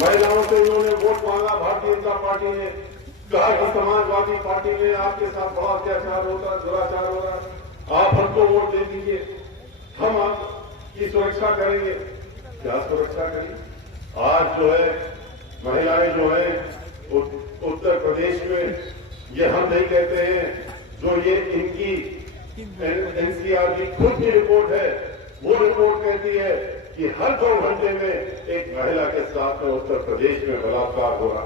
महिलाओं से उन्होंने वोट मांगा। भारतीय जनता पार्टी ने कहा कि समाजवादी पार्टी में आपके साथ बड़ा अत्याचार होता, दुराचार हो रहा, आप हमको वोट दे दीजिए, हम आपकी सुरक्षा करेंगे। क्या सुरक्षा करेंगे? आज जो है महिलाएं जो है उत्तर प्रदेश में, ये हम नहीं कहते हैं, जो ये इनकी एनसीआर की खुद की रिपोर्ट है, वो रिपोर्ट कहती है कि हर 2 घंटे में एक महिला के साथ में उत्तर प्रदेश में बलात्कार हो रहा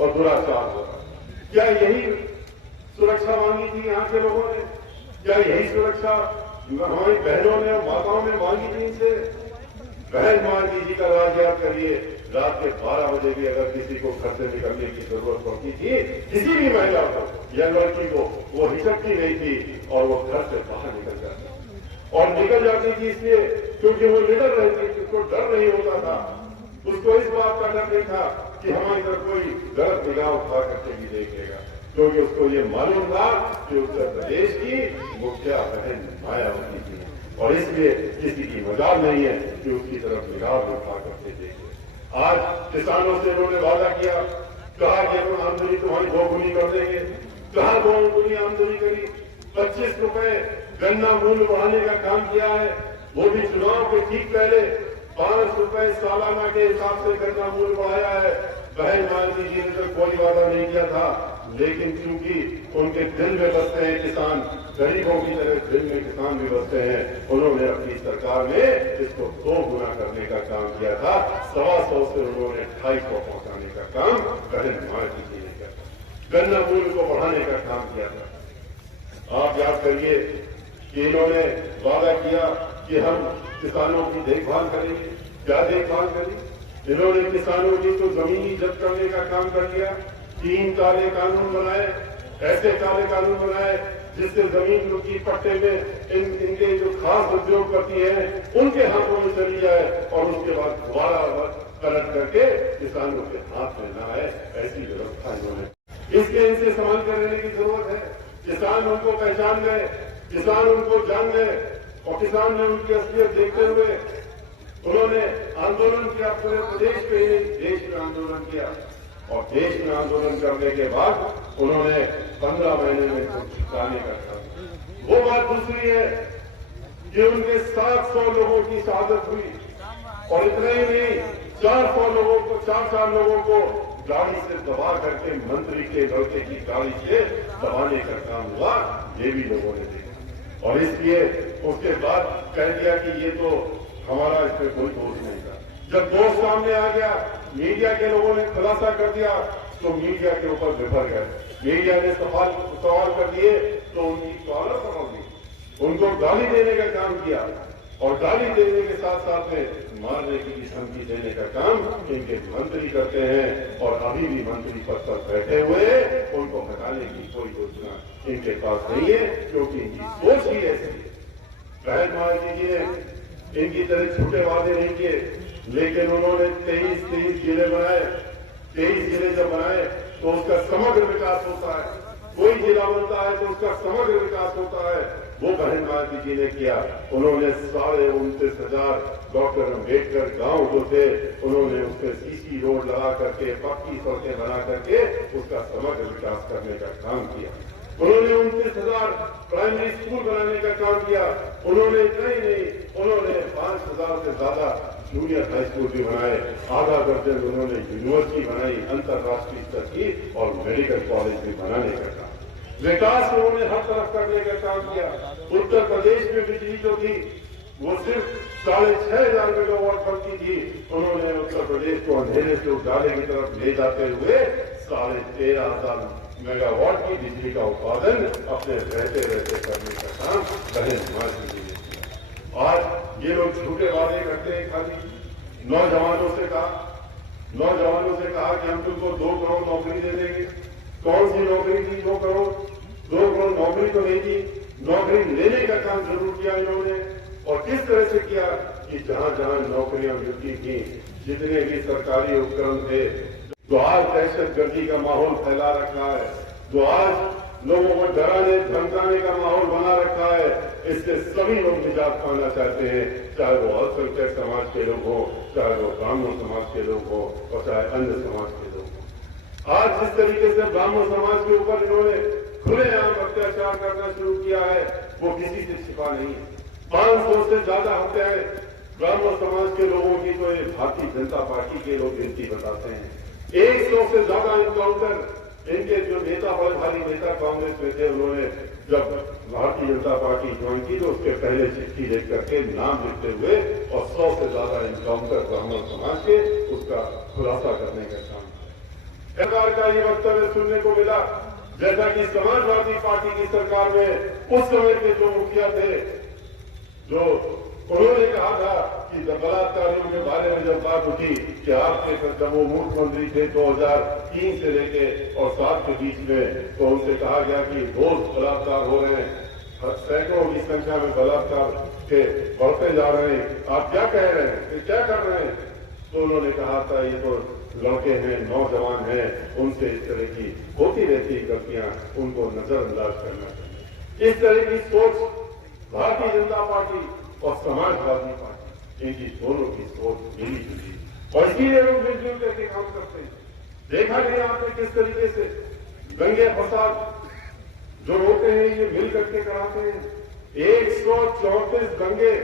और दुराचार हो रहा। क्या यही सुरक्षा मांगी थी यहाँ के लोगों ने? क्या यही सुरक्षा हमारी बहनों ने और माताओं ने मांगी थी इनसे? बहन मांगी जी का राज याद करिए, रात के 12 बजे भी अगर किसी को घर से निकलने की जरूरत पड़ती थी, किसी भी महिला को या लड़की को, वो हिचकती नहीं थी और वो घर से बाहर निकल जाती। और निकल जाती थी इसलिए क्योंकि वो निडर रहती थी, उसको डर नहीं होता था, उसको इस बात का डर नहीं था कि हमारी तरफ कोई गलत निगाह उठा करके भी देख लेगा, क्योंकि उसको ये मालूम था कि उत्तर प्रदेश की मुखिया बहन मायावती थी और इसलिए किसी की मजाल नहीं है कि उसकी तरफ निगाह उठा करके देखे। आज किसानों से उन्होंने वादा किया, कहा कि हम आमदनी तुम्हारी 2 गुनी कर देंगे। कहा 2 गुनी आमदनी करी? 25 रुपए गन्ना मूल्य बढ़ाने का काम किया है, वो भी चुनाव के ठीक पहले 5 रुपए सालाना के हिसाब से गन्ना मूल्य बढ़ाया है। बहन मायावती जी ने तो कोई वादा नहीं किया था, लेकिन क्योंकि उनके दिल में बसते हैं किसान, गरीबों की तरह दिल में किसान भी बसते हैं, उन्होंने अपनी सरकार में इसको 2 गुना करने का काम किया था। 125 से उन्होंने 250 पहुंचाने का काम बहन मायावती जी ने किया था। गन्ना मूल्य को बढ़ाने का काम किया था। आप याद करिए कि इन्होंने वादा किया कि हम किसानों की देखभाल करेंगे। क्या देखभाल करेंगे? इन्होंने किसानों की तो जमीन जब्त करने का काम कर दिया। 3 काले कानून बनाए, ऐसे काले कानून बनाए जिससे जमीन की पट्टे में इनके जो खास उद्योगपति हैं उनके हाथों में चली जाए और उसके बाद दोबारा पलट करके किसानों के हाथ में न आए, ऐसी व्यवस्था इन्होंने। इसके इनसे संभाल कर रहने की जरूरत है। किसान उनको पहचान गए, किसान उनको जान गए और किसान ने उनकी असलियत देखते हुए उन्होंने आंदोलन किया। पूरे प्रदेश पे ही देश में आंदोलन किया और देश में आंदोलन करने के बाद उन्होंने 15 महीने में छुटकाने का काम। वो बात दूसरी है कि उनके 700 लोगों की शहादत हुई और इतना ही नहीं, 400 लोगों को 4 लोगों को गाड़ी से दबा करके मंत्री के लड़के की गाड़ी से दबाने का काम हुआ। ये भी लोगों ने देखा और इसलिए उसके बाद कह दिया कि ये तो हमारा इसमें कोई दोष नहीं था। जब दोष सामने आ गया, मीडिया के लोगों ने खुलासा कर दिया तो मीडिया के ऊपर विफल गए। मीडिया ने सवाल कर दिए तो उनकी कॉलर पकड़ दी, उनको गाली देने का काम किया और गाली देने के साथ साथ में मारने की धमकी देने का काम इनके मंत्री करते हैं और अभी भी मंत्री पद पर बैठे हुए उनको हटाने की कोई योजना इनके पास नहीं है, क्योंकि इनकी सोच ही ऐसी है। बहन मायावती जी ने इनकी तरह छोटे वादे नहीं किए, लेकिन उन्होंने 23 जिले बनाए। 23 जिले जब बनाए तो उसका समग्र विकास होता है। कोई जिला बनता है तो उसका समग्र विकास होता है। वो बहन मायावती जी ने किया। उन्होंने 29,500 डॉक्टर अम्बेडकर गांव जो थे उन्होंने उसमें सीसी रोड लगा करके, पक्की सड़कें बना करके उसका समग्र विकास करने का काम किया। उन्होंने 29,000 प्राइमरी स्कूल बनाने का काम किया। उन्होंने इतना ही नहीं, उन्होंने 5,000 से ज्यादा जूनियर हाई स्कूल भी बनाए। आधा दर्जन उन्होंने यूनिवर्सिटी बनाई, अंतर्राष्ट्रीय स्तर की, और मेडिकल कॉलेज भी बनाने का काम। विकास उन्होंने हर तरफ करने का काम किया। उत्तर प्रदेश में बिजली जो थी वो सिर्फ 6,500 मेगावाट बनती थी। उन्होंने उत्तर प्रदेश को अंधेरे से उजाले की तरफ ले जाते हुए 13,500 मेगावाट की बिजली का उत्पादन अपने रहते रहते करने का काम बहन मायावती जी ने किया। आज ये लोग झूठे वादे करते हैं। खाली नौजवानों से कहा कि हम तुमको 2 करोड़ नौकरी दे देंगे। कौन सी नौकरी दी? 2 करोड़ 2 करोड़ नौकरी तो नहीं दी। नौकरी लेने का काम जरूर किया इन्होंने, और किस तरह से किया कि जहां जहां नौकरियां मिलती थी, जितने भी सरकारी उपक्रम थे, जो आज दहशतगर्दी का माहौल फैला रखा है, जो आज लोगों को डराने धमकाने का माहौल बना रखा है, इससे सभी लोग निजात पाना चाहते हैं, चाहे वो अल्पसंख्यक समाज के लोग हों, चाहे वो ब्राह्मण समाज के लोग हों और चाहे अन्य समाज के लोग हों। आज जिस तरीके से ब्राह्मण समाज के ऊपर इन्होंने खुलेआम अत्याचार करना शुरू किया है, वो किसी से छिपा नहीं है। 500 से ज्यादा हत्याएं ब्राह्मण समाज के लोगों की तो ये भारतीय जनता पार्टी के लोग गिनती बताते हैं। 100 से ज्यादा इनकाउंटर इनके जो नेता बलशाली नेता कांग्रेस में थे, उन्होंने जब भारतीय जनता पार्टी ज्वाइन की तो उसके पहले चिट्ठी लिख करके नाम लिखते हुए और 100 से ज्यादा इनकाउंटर ब्राह्मण समाज के उसका खुलासा करने का काम किया। सरकार का ये वक्तव्य सुनने को मिला जैसा कि समाजवादी पार्टी की सरकार में उस समय के जो मुखिया थे, जो उन्होंने कहा था कि जब बलात्कारियों के बारे में जब बात उठी कि आपके जब वो मुख्यमंत्री थे 2003 से लेके और 7 के बीच में, तो उनसे कहा गया कि रोज बलात्कार हो रहे हैं, सैकड़ों की संख्या में बलात्कार के बढ़ते जा रहे हैं, आप क्या कह रहे हैं, ये क्या कर रहे हैं? तो उन्होंने कहा था ये तो लड़के हैं, नौजवान हैं, उनसे इस तरह की होती रहती गलतियां, उनको नजरअंदाज करना चाहिए। इस तरह की सोच भारतीय जनता पार्टी और समाजवादी पार्टी, इनकी दोनों की सोच मिली जुली और इसीलिए लोग मिलजुल करके काम करते हैं। देखा गया आपने किस तरीके से दंगे फसाद जो होते हैं ये मिल करके कराते हैं। 134 दंगे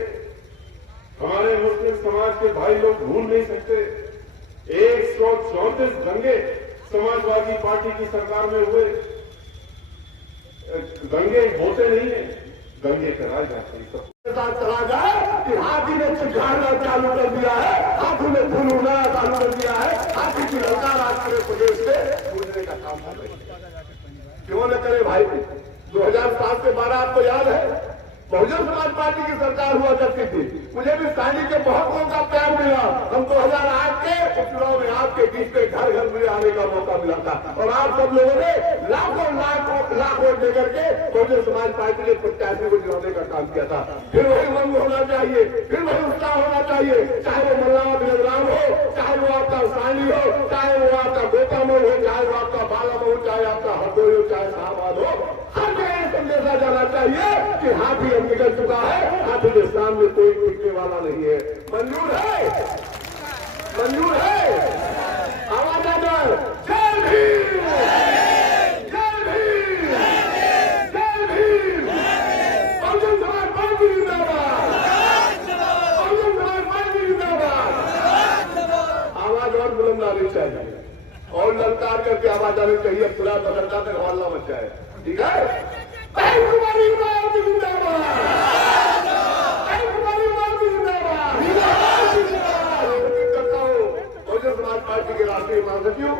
हमारे मुस्लिम समाज के भाई लोग भूल नहीं सकते। 134 दंगे समाजवादी पार्टी की सरकार में हुए। दंगे होते नहीं है, दंगे कराए जाते हैं। चला जाए कि हाथी ने चिढ़ाना चालू कर दिया है, हाथी ने खून उड़ना चालू कर दिया है, हाथी की ललकार आज पूरे प्रदेश से पूछने का काम कर रही है। क्यों न करे भाई? 2007 से 12 आपको याद है बहुजन समाज पार्टी की सरकार हुआ करती थी। मुझे भी शादी के बहुत लोगों का प्यार मिला। हम 2008 के उपचुनाव में आपके बीच में घर घर में आने का मौका मिला था और आप सब लोगों ने लाखों वोट देकर के बहुजन समाज पार्टी के प्रत्याशी को जिताने का काम किया था। फिर वही मंग होना चाहिए, फिर वही उत्साह होना चाहिए, चाहे वो मल्लावा बिलग्राम हो, चाहे वो आपका सानी हो, चाहे वो आपका गोपामऊ हो, चाहे वो आपका बालामऊ, चाहे आपका हरदोई हो, चाहे शाहबाद हो। हर जगह संदेशा जाना चाहिए कि हाथी अब निकल चुका है, हाथी के सामने कोई टिकने वाला नहीं है। मंजूर है, मंजूर है। आवाज आ जाए, जय भीम, जय भीम, जय भीम। बहुजन समाज पार्टी जिंदाबाद, बहुजन समाज पार्टी जिंदाबाद। आवाज और बुलंद आनी चाहिए और ललकार करके आवाज आनी चाहिए, पूरा बदलता तक हल्ला मच जाए। ठीक है? कुमारी पार्टी जिंदाबाद, कुमारी पार्टी जिंदाबाद। करता हूँ बहुजन समाज पार्टी के राष्ट्रीय महासचिव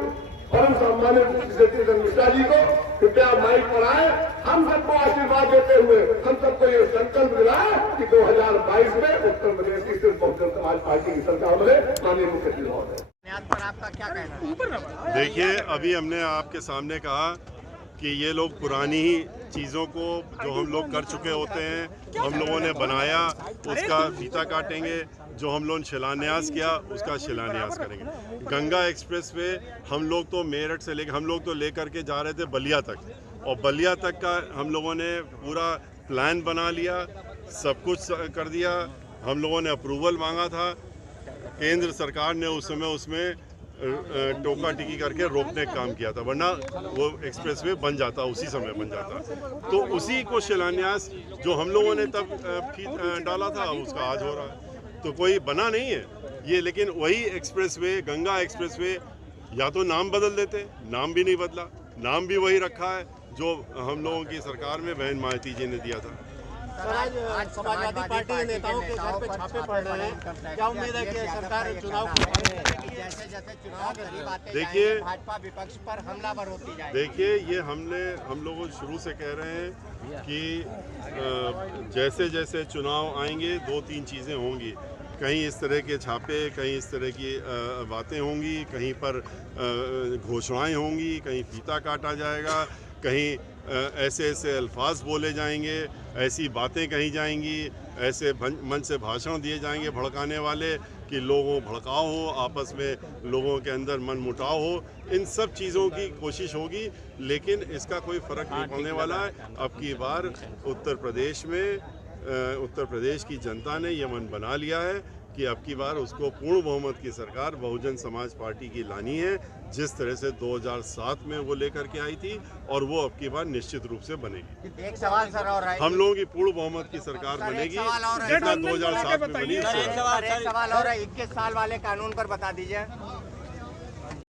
परम सम्मानित जगदीश मिश्रा जी को कृपया माइक पर आए। हम सबको आशीर्वाद देते हुए हम सबको ये संकल्प दिलाए कि 2022 में उत्तर प्रदेश की सिर्फ बहुजन समाज पार्टी की सरकार बने। माननीय मुख्यमंत्री महोदय, पर आपका क्या कहना है? देखिए, अभी हमने आपके सामने कहा कि ये लोग पुरानी ही चीज़ों को जो हम लोग कर चुके होते हैं, हम लोगों ने बनाया, उसका फीता काटेंगे। जो हम लोगों ने शिलान्यास किया उसका शिलान्यास करेंगे। गंगा एक्सप्रेस वे हम लोग तो मेरठ से लेकर के जा रहे थे बलिया तक, और बलिया तक का हम लोगों ने पूरा प्लान बना लिया, सब कुछ कर दिया। हम लोगों ने अप्रूवल मांगा था, केंद्र सरकार ने उस समय उसमें टोका टिकी करके रोकने का काम किया था, वरना वो एक्सप्रेसवे बन जाता, उसी समय बन जाता। तो उसी को शिलान्यास जो हम लोगों ने तब डाला था उसका आज हो रहा है। तो कोई बना नहीं है ये, लेकिन वही एक्सप्रेसवे, गंगा एक्सप्रेसवे, या तो नाम बदल देते, नाम भी नहीं बदला, नाम भी वही रखा है जो हम लोगों की सरकार में बहन मायावती जी ने दिया था। आज समाजवादी पार्टी के नेताओं के घर पे छापे पड़ रहे हैं, क्या उम्मीद है कि सरकार चुनाव जैसे जैसे चुनाव करीब आते देखिए, भाजपा विपक्ष पर हमलावर होती जाए? देखिए, ये हम लोग शुरू से कह रहे हैं कि जैसे जैसे चुनाव आएंगे 2-3 चीज़ें होंगी। कहीं इस तरह के छापे, कहीं इस तरह की बातें होंगी, कहीं पर घोषणाएं होंगी, कहीं फीता काटा जाएगा, कहीं ऐसे ऐसे अल्फाज बोले जाएंगे, ऐसी बातें कही जाएंगी, ऐसे मंच से भाषण दिए जाएंगे भड़काने वाले कि लोगों भड़काव हो, आपस में लोगों के अंदर मन मुटाव हो। इन सब चीज़ों की कोशिश होगी, लेकिन इसका कोई फ़र्क नहीं पड़ने वाला है। अब की बार उत्तर प्रदेश की जनता ने ये मन बना लिया है कि अब की बार उसको पूर्ण बहुमत की सरकार बहुजन समाज पार्टी की लानी है, जिस तरह से 2007 में वो लेकर के आई थी, और वो अब की बार निश्चित रूप से बनेगी। एक सवाल सर और है, हम लोगों की पूर्ण बहुमत की सरकार बनेगी, जितना 2007 में बनी। एक सवाल और है, 21 साल वाले कानून पर बता दीजिए।